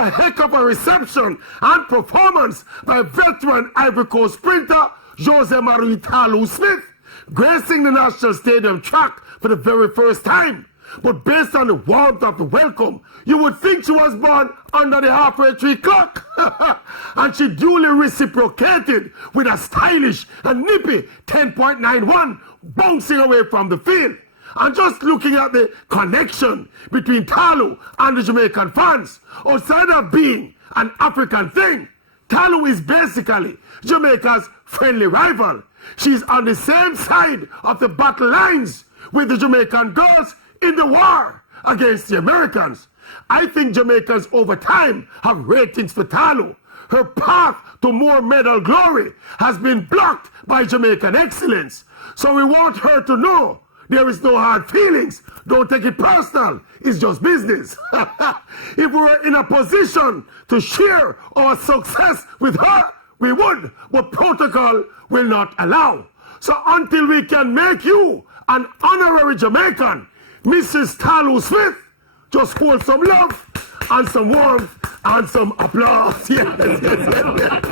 a heck of a reception and performance by veteran Ivory Coast sprinter Jose Marie Talu Smith, gracing the National Stadium track for the very first time. But based on the warmth of the welcome, you would think she was born under the halfway tree clock. And she duly reciprocated with a stylish and nippy 10.91 bouncing away from the field. And just looking at the connection between Talu and the Jamaican fans, outside of being an African thing, Talu is basically Jamaica's friendly rival. She's on the same side of the battle lines with the Jamaican girls in the war against the Americans. I think Jamaicans over time have ratings for Talu. Her path to more medal glory has been blocked by Jamaican excellence. So we want her to know there is no hard feelings. Don't take it personal. It's just business. If we were in a position to share our success with her, we would, but protocol will not allow. So until we can make you an honorary Jamaican, Mrs. Talu Smith, just hold some love and some warmth and some applause. Yes, yes, yes, yes.